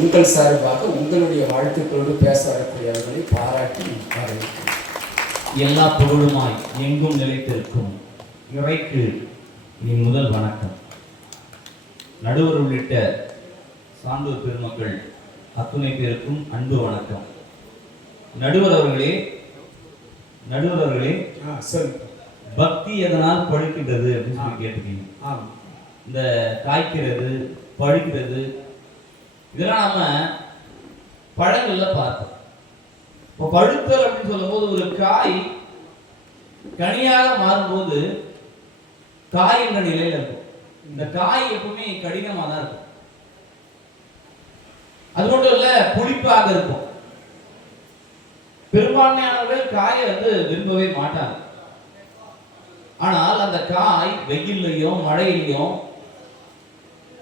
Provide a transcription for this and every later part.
உங்கள் சார்பாக உங்களுடைய வாழ்த்துக்களோடு பேச வரக்கூடியவர்களை பாராட்டி வரவேற்கிறேன். எல்லா புகழுமாய் எங்கும் நிலைத்திருக்கும் இறைக்கு என் முதல் வணக்கம். நடுவர் உள்ளிட்ட சான்றோர் பெருமக்கள் அத்துணை பேருக்கும் அன்பு வணக்கம். நடுவர் அவர்களே பக்தி எதனால் பழுக்கின்றது அப்படின்னு சொல்லி கேட்டுக்கீங்க. இந்த காய்க்கிறது பழுக்கிறது இதெல்லாம் நாம பழங்கள்ல பார்த்தோம். இப்போ பழுத்தல் அப்படின்னு சொல்லும் போது ஒரு காய் கனியாக மாறும்போது காய் என்ற நிலையில இருக்கும். இந்த காய் எப்பவுமே கடினமா தான் இருக்கும். அது மட்டும் இல்ல புளிப்பாக இருக்கும். பெரும்பான்மையானவர்கள் காயை விரும்பவே மாட்டாங்க. ஆனால் அந்த காய் வெயிலையும் மழையிலையும்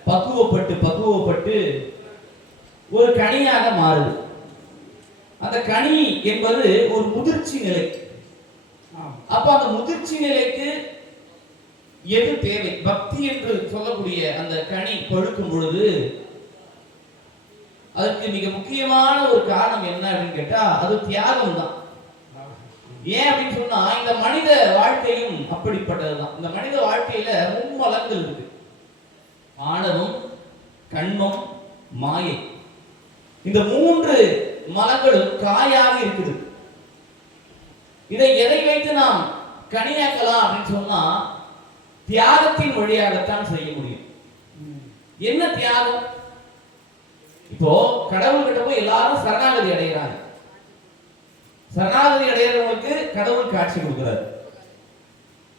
பக்குவப்பட்டு ஒரு கனியாக மாறுது. அந்த கனி என்பது ஒரு முதிர்ச்சி நிலை. அப்ப அந்த முதிர்ச்சி நிலைக்கு எது தேவை? பக்தி என்று சொல்லக்கூடிய அந்த கனி பழுக்கும் பொழுது அதுக்கு மிக முக்கியமான ஒரு காரணம் என்ன அப்படின்னு கேட்டா அது தியாகம் தான். ஏன் அப்படின்னு சொன்னா இந்த மனித வாழ்க்கையும் அப்படிப்பட்டதுதான். இந்த மனித வாழ்க்கையில மும்மலங்கள் இருக்கு. ஆணவம், கண்மம், மாயை. இந்த மூன்று மலங்களும் காயாக இருக்குது. இதை எதை வைத்து நாம் கனியாக்கலாம் அப்படின்னு சொன்னா தியாகத்தின் வழியாகத்தான் செய்ய முடியும். என்ன தியாகம்? இப்போ கடவுள் கிட்ட போய் எல்லாரும் சரணாகதி அடைகிறாங்க. சரணாகதி அடைகிறவங்களுக்கு கடவுள் காட்சி கொடுக்கிறார்.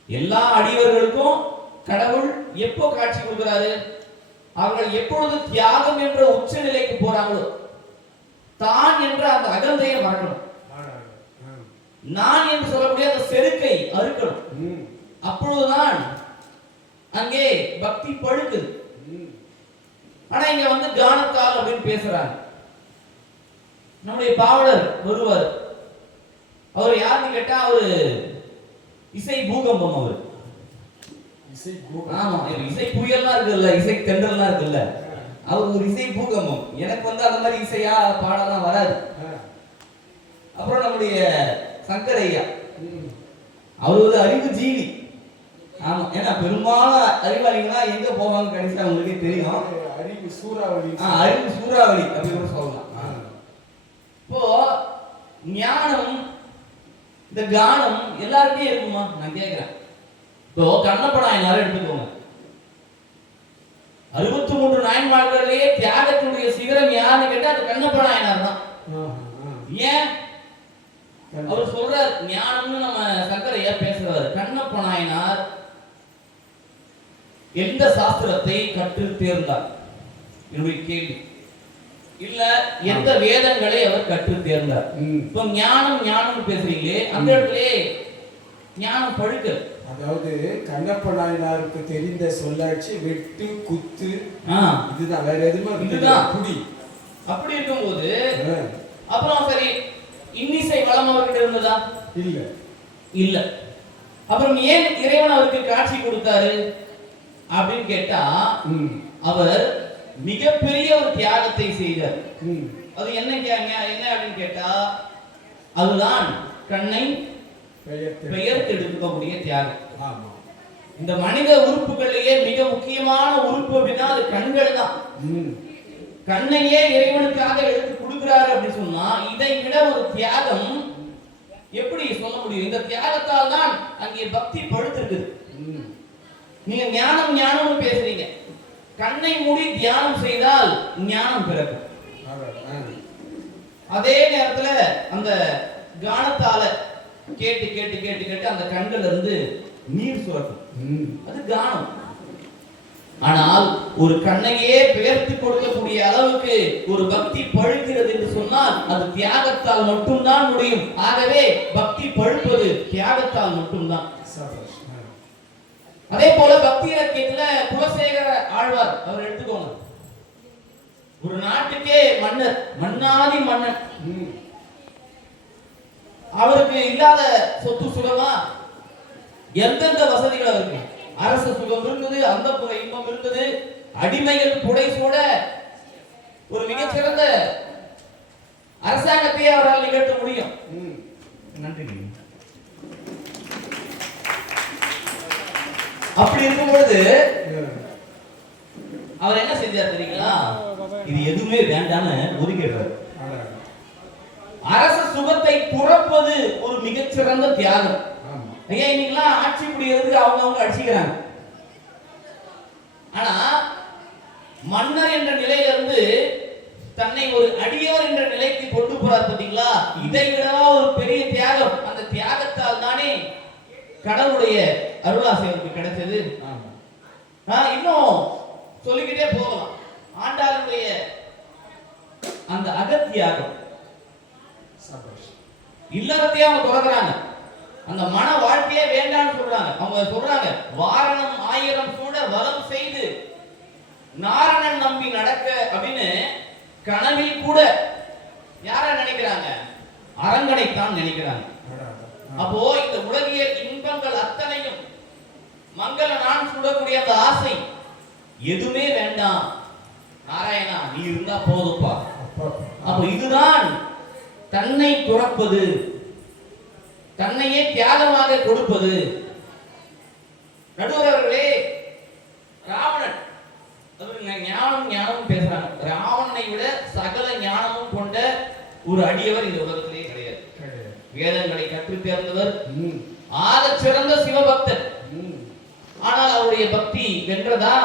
எல்லா அடியவர்களுக்கும் கடவுள் எப்போ காட்சி கொடுக்கிறாரு? அவர்கள் எப்பொழுது தியாகம் என்ற உச்ச நிலைக்கு போறாங்களோ, தான் என்ற அந்த அகந்தையை மறக்கணும், நான் என்று சொல்லக்கூடிய அந்த செருக்கை அறுக்கணும். அப்பொழுதுதான் அங்கே பக்தி பழுக்குது. ஆனா இங்க கானத்தால் அப்படின்னு பேசுறாங்க. நம்முடைய பாவலர் ஒருவர், அவர் யாருன்னு கேட்டா அவரு இசை பூகம்பம். அவர் ஆமா, இசை புயல்லாம் இருக்குல்ல, இசை தென்றல்லாம் இருக்குல்ல, அவர் ஒரு இசை பூகம்பம். எனக்கு அந்த மாதிரி இசையா பாடலாம் வராது. அப்புறம் நம்முடைய சங்கர் ஐயா, அவர் ஒரு அறிவு ஜீவி. ஆமா, ஏன்னா பெரும்பாலும் அறிவாளிகளா எங்க போவாங்க கடைசியா அவங்களுக்கே தெரியும். அறிவு சூறாவளி அப்படின்னு சொல்லலாம். இப்போ ஞானம், இந்த கானம் எல்லாருமே இருக்குமா? நான் கேட்கிறேன். இப்போ கண்ணப்ப நாயனார் எடுத்துக்கோங்க. 63 நாயன்மார்களிலேயே தியாகத்தினுடைய சிகரம் யாருன்னு கேட்டா அது கண்ணப்ப நாயனார் தான். ஏன் அவர் சொல்றார் ஞானம்னு? நம்ம சங்கரையா பேசுறாரு. கண்ணப்ப நாயனார் எந்த சாஸ்திரத்தை கற்று தேர்ந்தார்? என்னுடைய கேள்வி. இல்ல எந்த வேதங்களை அவர் கற்று தேர்ந்தார்? இப்ப ஞானம் பேசுறீங்களே, அந்த இடத்திலே ஞானம் பழுக்க. அதாவது கண்ணப்ப நாயனாருக்கு தெரிந்த சொல்லாட்சி வெட்டு குத்து, இதுதான், வேற எதுவுமே இதுதான் குடி. அப்படி இருக்கும்போது அப்புறம் சரி இன்னிசை வளம் அவர்கிட்ட இருந்ததா? இல்ல. அப்புறம் ஏன் இறைவன் அவருக்கு காட்சி கொடுத்தாரு அப்படின்னு கேட்டா அவர் மிகப்பெரிய ஒரு தியாகத்தை செய்தார். அது என்ன அப்படின்னு கேட்டா அதுதான் கண்ணை பெயர்த்து எடுக்கக்கூடிய தியாகம். இந்த மனித உறுப்புகளிலேயே மிக முக்கியமான உறுப்பு அப்படின்னா அது கண்கள் தான். கண்ணையே இறைவனுக்காக எடுத்து கொடுக்கிறாரு அப்படின்னு சொன்னா இதை விட ஒரு தியாகம் எப்படி சொல்ல முடியும்? இந்த தியாகத்தால் தான் அங்கே பக்தி படுத்திருக்குது. நீங்க ஞானம் பேசுறீங்க, கண்ணை மூடி தியானம் செய்தால் ஞானம் பிறக்கும். அதே நேரத்துல அந்த கானத்தால கேட்டு அந்த கண்கள் இருந்து நீர் சுரக்கும். அது கானம். ஆனால் ஒரு கண்ணையே பெயர்த்து கொடுக்கக்கூடிய அளவுக்கு ஒரு பக்தி பழுக்கிறது என்று சொன்னால் அது தியாகத்தால் மட்டும்தான் முடியும். ஆகவே பக்தி பழுப்பது தியாகத்தால் மட்டும்தான். அதே போல பக்தி இலக்கியத்துல குலசேகர ஆழ்வார் அவர் எடுத்துக்கோங்க. ஒரு நாட்டுக்கே மன்னர், மன்னாதி மன்னன். அவருக்கு இல்லாத சொத்து சுகமா? எந்தெந்த வசதிகள் அவருக்கு? அரசு சுகம் இருந்தது, அந்தப்புற இன்பம் இருந்தது, அடிமைகள் புடை சூட ஒரு மிகச்சிறந்த அரசாங்கத்தையே அவரால் நிகழ்த்த முடியும். நன்றி. அப்படி இருக்கும்பொழுது அவர் என்ன செஞ்சார் தெரியுங்களா? இது எதுவுமே வேண்டான்னு ஒதுக்கிடுறாரு. அரச சுகத்தை துறப்பது ஒரு மிகச்சிறந்த தியாகம். ஐயா, இன்னைக்கெல்லாம் ஆட்சி புரியறதுக்கு அவங்க அடிச்சுக்கிறாங்க. ஆனா மன்னர் என்ற நிலையிலிருந்து தன்னை ஒரு அடியவர் என்ற நிலைக்கு கொண்டு போறார் பாத்தீங்களா? இதை விடவா ஒரு பெரிய தியாகம்? அந்த தியாகத்தால் தானே கடவுளுடைய அருளாசை அவருக்கு கிடைச்சது. இன்னும் சொல்லிக்கிட்டே போகலாம். ஆண்டாளுடைய அந்த அகத்தியாகம், இல்லறத்தையே அவங்க தொடர்றாங்க. அந்த மன வாழ்க்கையே வேண்டாம்னு சொல்றாங்க. அவங்க சொல்றாங்க, வாரணம் 1000 சூட வலம் செய்து நாரணன் நம்பி நடக்க அப்படின்னு கனவில் கூட யார நினைக்கிறாங்க? அரங்கனைத்தான் நினைக்கிறாங்க. அப்போ இந்த உலகியல் இன்பங்கள் அத்தனையும் மங்கள நான் சுடக்கூடிய அந்த ஆசை எதுவுமே வேண்டாம், நாராயணா நீ இருந்தா போதுப்பா. அப்போ இதுதான் தன்னை துறப்பது, தன்னையே தியாகமாக கொடுப்பது. நடுவர் அவர்களே, ராவணன் ஞானம் பேசுறாங்க. ராவணனை விட சகல ஞானமும் கொண்ட ஒரு அடியவர் இந்த உலகத்திலே கிடையாது. வேதங்களை கற்று தேர்ந்தவர், ஆக சிறந்த சிவபக்தர். ஆனால் அவருடைய பக்தி வென்றதா?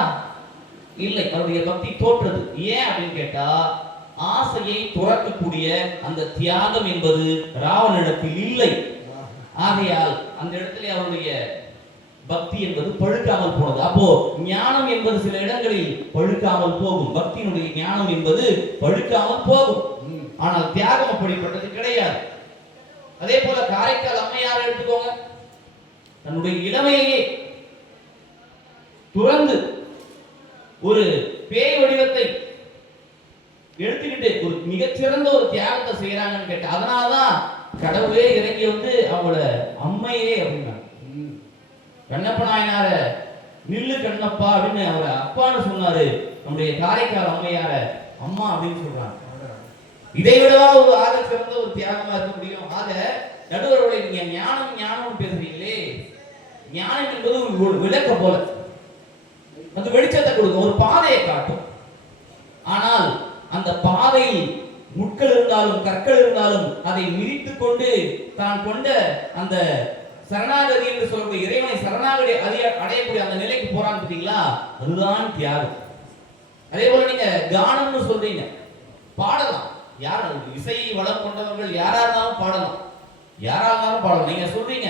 இல்லை, அவருடைய பக்தி தோற்றது. ஏன் அப்படின்னு கேட்டா, ஆசையை துறக்கக்கூடிய அந்த தியாகம் என்பது ராவணனிடத்தில் இல்லை. ஆகையால் அந்த இடத்துல அவருடைய பக்தி என்பது பழுக்காமல் போனது. அப்போ ஞானம் என்பது சில இடங்களில் பழுக்காமல் போகும், பக்தியினுடைய ஞானம் என்பது பழுக்காமல் போகும். ஆனால் தியாகம் அப்படிப்பட்டது கிடையாது. அதே போல காரைக்கால் அம்மையார் எடுத்துக்கோங்க. தன்னுடைய இளமையே துறந்து ஒரு பேய் வடிவத்தை எடுத்துக்கிட்டு ஒரு மிகச்சிறந்த ஒரு தியாகத்தை செய்யறாங்கன்னு கேட்ட, அதனாலதான் கடவுளே இறங்கி வந்து அவங்களோட அம்மையே அப்படின்னா, கண்ணப்ப நாயனார நில்லு கண்ணப்பா அப்படின்னு அவரை அப்பான்னு சொன்னாரு. நம்முடைய காரைக்கால் அம்மையார அம்மா அப்படின்னு சொல்றாங்க. இதை விடவா ஒரு ஆக சிறந்த ஒரு தியாகமா இருக்க முடியும்? ஆக நடுவர்களை நீங்க ஞானம் பேசுறீங்களே, ஞானம் என்பது ஒரு விளக்க போல அந்த வெளிச்சத்தை கொடுக்கும், ஒரு பாதையை காட்டும். ஆனால் அந்த பாதையில் முட்கள் இருந்தாலும் கற்கள் இருந்தாலும் அதை மிதித்துக் கொண்டு தான் கொண்ட அந்த சரணாகதி என்று சொல்லக்கூடிய இறைவனை சரணாகதி அடையக்கூடிய அந்த நிலைக்கு போறான்னு பார்த்தீங்களா? அதுதான் தியாகம். அதே போல நீங்க கானம்னு சொல்றீங்க, பாடலாம். யார் இசை வளம் கொண்டவர்கள் யாரா இருந்தாலும் பாடலாம், யாரா இருந்தாலும் பாடலாம். நீங்க சொல்றீங்க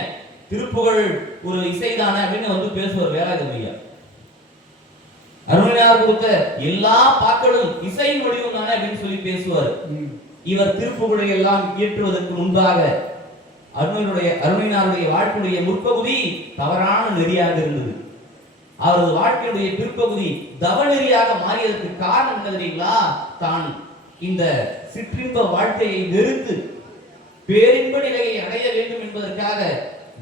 திருப்புகழ் ஒரு இசைதானே அப்படின்னு வந்து பேசுவார் வேளாங்கண்ணியா. அருணையார் கொடுத்த எல்லா பாக்களும் இசையின் வடிவம் தானே அப்படின்னு சொல்லி பேசுவார். இவர் திருப்புகழை எல்லாம் இயற்றுவதற்கு முன்பாக அருணையாருடைய வாழ்க்கையுடைய முற்பகுதி தவறான நெறியாக இருந்தது. அவரது வாழ்க்கையுடைய பிற்பகுதி தவ நெறியாக மாறியதற்கு காரணம் என்ன தெரியுங்களா? தான் இந்த சிற்றின்ப வாழ்க்கையை வெறுத்து பேரின்ப நிலையை அடைய வேண்டும் என்பதற்காக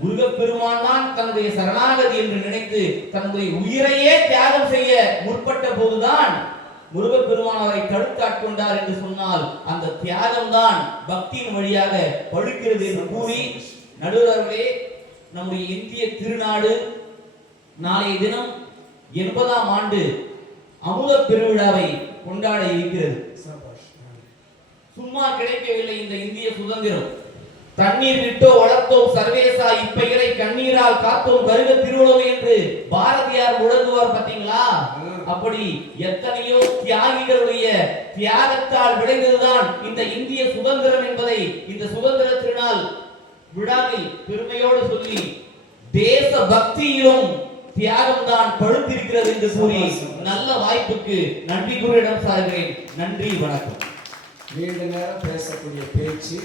முருகப்பெருமான் தான் தன்னுடைய சரணாகதி என்று நினைத்து தன்னுடைய உயிரையே தியாகம் செய்ய முற்பட்ட போதுதான் முருகப்பெருமான் அவரை தடுத்தாட்கொண்டார் என்று சொன்னால் அந்த தியாகம் தான் பக்தியின் வழியாக பழுக்கிறது என்று கூறி, நடுவர்களே, நம்முடைய இந்திய திருநாடு நாளைய தினம் 80ஆம் ஆண்டு அமுத பெருவிழாவை கொண்டாட இருக்கிறது. சும்மா கிடைக்கவில்லை இந்த இந்திய சுதந்திரம். தண்ணீர் விட்டோ வளர்த்தோம் சர்வேசா, இப்பயிரை கண்ணீரால் காத்தோம் கருக திருவள்ளுவர் என்று பாரதியார் முழங்குவார் பாத்தீங்களா? அப்படி எத்தனையோ தியாகிகளுடைய தியாகத்தால் விளைந்ததுதான் இந்த இந்திய சுதந்திரம் என்பதை இந்த சுதந்திர திருநாள் விழாவில் பெருமையோடு சொல்லி, தேச பக்தியிலும் தியாகம் தான் பழுத்திருக்கிறது என்று கூறி நல்ல வாய்ப்புக்கு நன்றி கூறியிடம் சார்கிறேன். நன்றி, வணக்கம். நீண்ட நேரம் பேசக்கூடிய பேச்சு